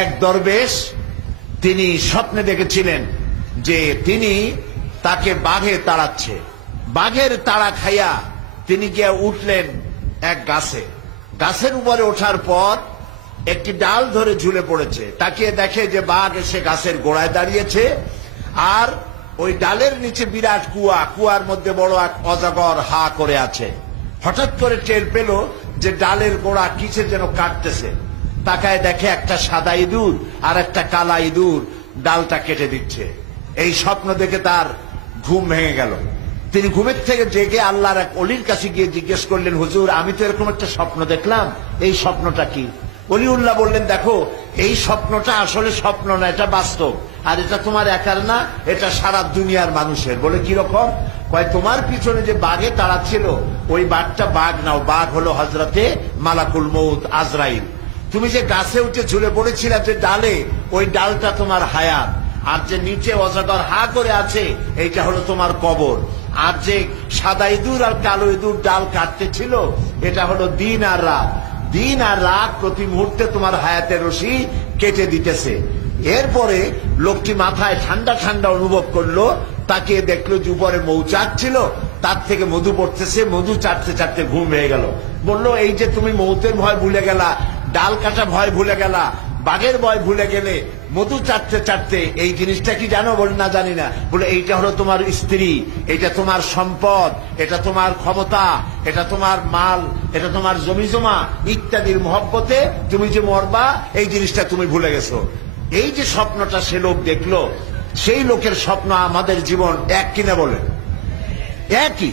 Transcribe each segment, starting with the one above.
এক দরবেশ তিনি স্বপ্নে দেখেছিলেন যে তিনি তাকে বাঘে তাড়াচ্ছে। বাঘের তাড়া খাইয়া তিনি গিয়ে উঠলেন এক গাছে। গাছের উপরে ওঠার পর একটি ডাল ধরে ঝুলে পড়েছে। তাকিয়ে দেখে যে বাঘ এসে গাছের গোড়ায় দাঁড়িয়েছে, আর ওই ডালের নিচে বিরাট কুয়া, কুয়ার মধ্যে বড় এক অজগর হা করে আছে। হঠাৎ করে টের পেল যে ডালের গোড়া কিসে যেন কাটতেছে। তাকায় দেখে একটা সাদা ইঁদুর আর একটা কালা ইঁদুর ডালটা কেটে দিচ্ছে। এই স্বপ্ন দেখে তার ঘুম ভেঙে গেল। তিনি ঘুমের থেকে জেগে আল্লাহর এক অলির কাছে গিয়ে জিজ্ঞেস করলেন, হুজুর আমি তো এরকম একটা স্বপ্ন দেখলাম, এই স্বপ্নটা কি? অলিউল্লাহ বললেন, দেখো এই স্বপ্নটা আসলে স্বপ্ন না, এটা বাস্তব, আর এটা তোমার একার না, এটা সারা দুনিয়ার মানুষের। বলে কিরকম? কয় তোমার পিছনে যে বাঘে তাড়াচ্ছিল ওই বাঘটা বাঘ নাও, বাঘ হলো হযরতে মালাকুল মউত আজরাইল। তুমি যে গাছে উঠে ঝুলে পড়েছিলে যে ডালে, ওই ডালটা তোমার হায়াত, আর যে নিচে অজগর হা করে আছে এইটা হলো তোমার কবর। আর যে সাদা ইঁদুর আর কালো ইঁদুর ডাল কাটতে ছিল এটা হলো দিন আর রাত। দিন আর রাত প্রতি মুহূর্তে তোমার হায়াতের রশি কেটে দিতেছে। এরপরে লোকটি মাথায় ঠান্ডা ঠান্ডা অনুভব করলো, তাকে দেখলো যে উপরে মৌচাক ছিল, তার থেকে মধু পড়তেছে, মধু চাটতে চাটতে ঘুম হয়ে গেল। বললো, এই যে তুমি মৌতের ভয় ভুলে গেলা, ডাল কাটা ভয় ভুলে গেলা, বাঘের ভয় ভুলে গেলে, মধু চাটতে চাটতে, এই জিনিসটা কি জানো? বলে না, জানি না। বলে এইটা হলো তোমার স্ত্রী, এটা তোমার সম্পদ, এটা তোমার ক্ষমতা, এটা তোমার মাল, এটা তোমার জমি জমা ইত্যাদির মহব্বতে তুমি যে মরবা এই জিনিসটা তুমি ভুলে গেছো। এই যে স্বপ্নটা সে লোক দেখলো, সেই লোকের স্বপ্ন আমাদের জীবন এক কিনা? বলে একই।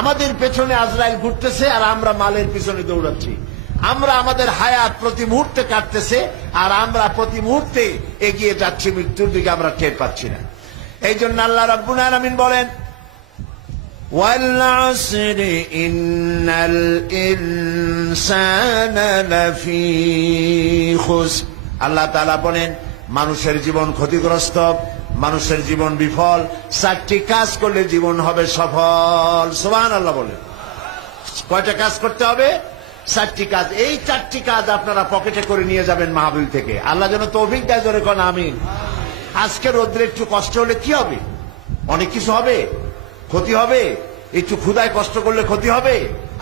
আমাদের পেছনে আজরাইল ঘুরতেছে আর আমরা মালের পিছনে দৌড়াচ্ছি। আমরা আমাদের হায়াত প্রতি মুহূর্তে কাটতেছে আর আমরা প্রতি মুহূর্তে এগিয়ে যাচ্ছি মৃত্যুর দিকে, আমরা টের পাচ্ছি না। এই জন্য আল্লাহ রাব্বুল আলামিন বলেন, ওয়াল আসরি ইন্নাল ইনসানা লাফি খুসর। আল্লাহ তাআলা বলেন মানুষের জীবন ক্ষতিগ্রস্ত, মানুষের জীবন বিফল। 4টি কাজ করলে জীবন হবে সফল। সুবহানাল্লাহ বলেন। কয়টা কাজ করতে হবে? 4টি কাজ। এই 4টি কাজ আপনারা পকেটে করে নিয়ে যাবেন মাহফিল থেকে। আল্লাহ যেন তৌফিক দেয়, জোরে কোন আমিন। আজকে রোদ্রে একটু কষ্ট হলে কি হবে? অনেক কিছু হবে, ক্ষতি হবে। একটু ক্ষুধায় কষ্ট করলে ক্ষতি হবে।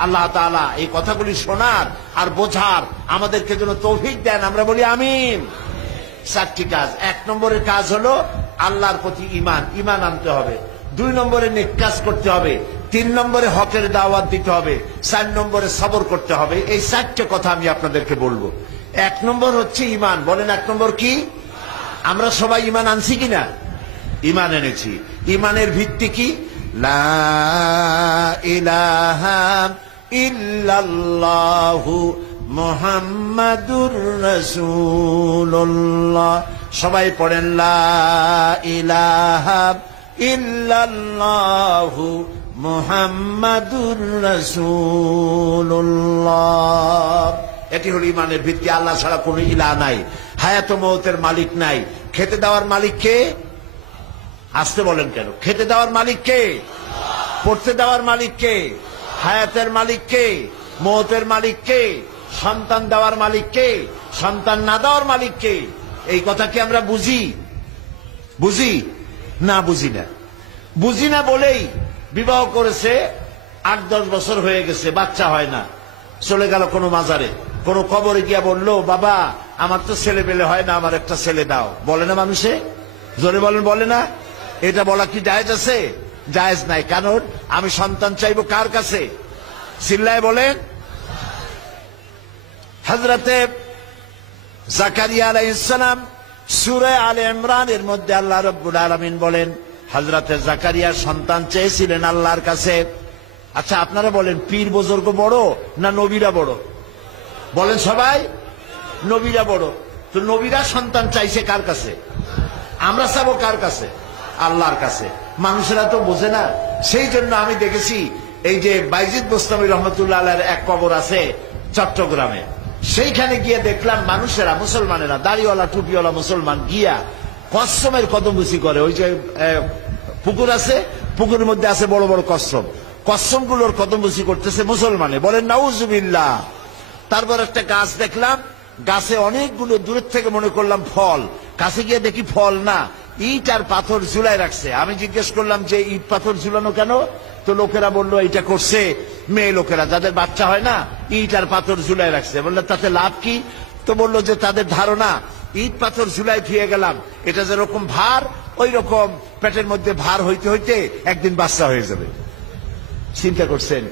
আল্লাহ তাআলা এই কথাগুলি শোনার আর বোঝার আমাদেরকে যেন তৌফিক দেন, আমরা বলি আমিন। 4টি কাজ। 1 নম্বরের কাজ হলো আল্লাহর প্রতি ঈমান, ঈমান আনতে হবে। 2 নম্বরে নেক কাজ করতে হবে। 3 নম্বরে হকের দাওয়াত দিতে হবে। 4 নম্বরে সবর করতে হবে। এই 4টে কথা আমি আপনাদেরকে বলবো। 1 নম্বর হচ্ছে ঈমান। বলেন 1 নম্বর কি? আমরা সবাই ঈমান আনছি কিনা? ঈমান এনেছি। ঈমানের ভিত্তি কি? লা ইলাহা ইল্লাল্লাহু মুহাম্মাদুর রাসূলুল্লাহ। সবাই পড়েন লা ইলাহা ইল্লাল্লাহু মুহাম্মাদুর রাসূলুল্লাহ। এটি হলো ঈমানের ভিত্তি। আল্লাহ ছাড়া কোনো ইলাহ নাই, হায়াত ও মওতের মালিক নাই। খেতে দেওয়ার মালিক কে? আসতে বলেন কেন? খেতে দেওয়ার মালিক কে? পড়তে দেওয়ার মালিক কে? হায়াতের মালিক কে? মওতের মালিক কে? সন্তান দেওয়ার মালিক কে? সন্তান না দেওয়ার মালিক কে? এই কথা কি আমরা বুঝি? বুঝি না? বুঝি না। বুঝি না বলেই বিবাহ করেছে, 8-10 বছর হয়ে গেছে, বাচ্চা হয় না। চলে গেল কোনো মাজারে, কোনো কবরে গিয়া বললো, বাবা আমার তো ছেলে পেলে হয় না, আমার একটা ছেলে দাও। বলে না মানুষে? জোরে বলেন, বলে না? এটা বলা কি জায়েজ আছে? জায়েজ নাই। কারণ আমি সন্তান চাইবো কার কাছে? চিল্লায় বলেন। হযরতে জাকারিয়া আলাইহিস সালাম সূরা আলে ইমরানের মধ্যে আল্লাহ রাব্বুল আলামিন বলেন, হযরতে জাকারিয়া সন্তান চেয়েছিলেন আল্লাহর কাছে। আচ্ছা আপনারা বলেন, পীর বুজুর্গ বড় না নবীরা বড়? বলেন সবাই। নবীরা বড়। তো নবীরা সন্তান চাইছে কার কাছে? আমরা চাবো কার কাছে? আল্লাহর কাছে। মানুষেরা তো বোঝে না। সেই জন্য আমি দেখেছি এই যে বাইজিদ বোস্তামী রহমতুল্লাহ আলাইহির এক কবর আছে চট্টগ্রামে, সেইখানে গিয়ে দেখলাম মানুষেরা, মুসলমানেরা, দাড়িওয়ালা টুপিওয়ালা মুসলমান গিয়া কসমের কদমবুসি করে। ওই যে পুকুর আছে, পুকুরের মধ্যে আছে বড় বড় কসম, কসমগুলোর কদমবুসি করতেছে মুসলমানে। বলেন নাউজুবিল্লাহ। তারপর একটা গাছ দেখলাম, গাছে অনেকগুলো দূরের থেকে মনে করলাম ফল, কাছে গিয়ে দেখি ফল না, ইট আর পাথর ঝুলাই রাখছে। আমি জিজ্ঞেস করলাম যে ইট পাথর ঝুলানো কেন? তো লোকেরা বললো এটা করছে মেয়ে লোকেরা, যাদের বাচ্চা হয় না, ইট আর পাথর ঝুলাই রাখছে। বললো তাতে লাভ কি? তো বললো যে তাদের ধারণা ইট পাথর ঝুলাই থুয়ে গেলাম, এটা যেরকম ভার ওই রকম পেটের মধ্যে ভার হইতে হইতে একদিন বাচ্চা হয়ে যাবে। চিন্তা করছেন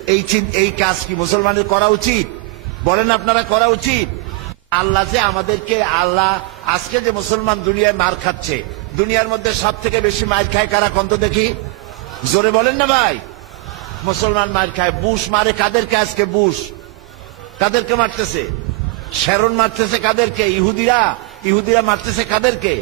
এই কাজ কি মুসলমানের করা উচিত? বলেন আপনারা করা উচিত? আল্লাহ যে আমাদেরকে, আল্লাহ আজকে যে মুসলমান দুনিয়ায় মার খাচ্ছে, দুনিয়ার মধ্যে সব থেকে বেশি মার খায় কারা? কন্ত দেখি, জোরে বলেন না ভাই। মুসলমান মার খায়। বুশ মারে কাদেরকে? আজকে বুশ কাদেরকে মারতেছে? শ্যারন মারতেছে কাদেরকে? ইহুদিরা মারতেছে কাদেরকে?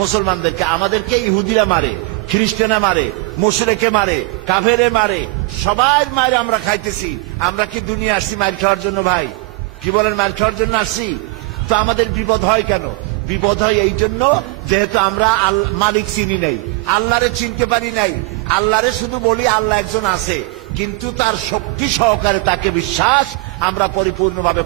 মুসলমানদেরকে। আমাদেরকে ইহুদিরা মারে, খ্রিস্টানা মারে, মুশরিকে মারে, কাফেরে মারে, সবাই মারে আমরা খাইতেছি। আমরা কি দুনিয়া আসছি মার খাওয়ার জন্য ভাই? কি বলেন, মার খাওয়ার জন্য আসছি? তো আমাদের বিপদ হয় কেন? বিপদ হয় এই জন্য যেহেতু আমরা মালিক চিনি নাই, আল্লাহরে চিনতে পারি নাই। আল্লাহরে শুধু বলি আল্লাহ একজন আছে, কিন্তু তার শক্তি সহকারে তাকে বিশ্বাস আমরা পরিপূর্ণভাবে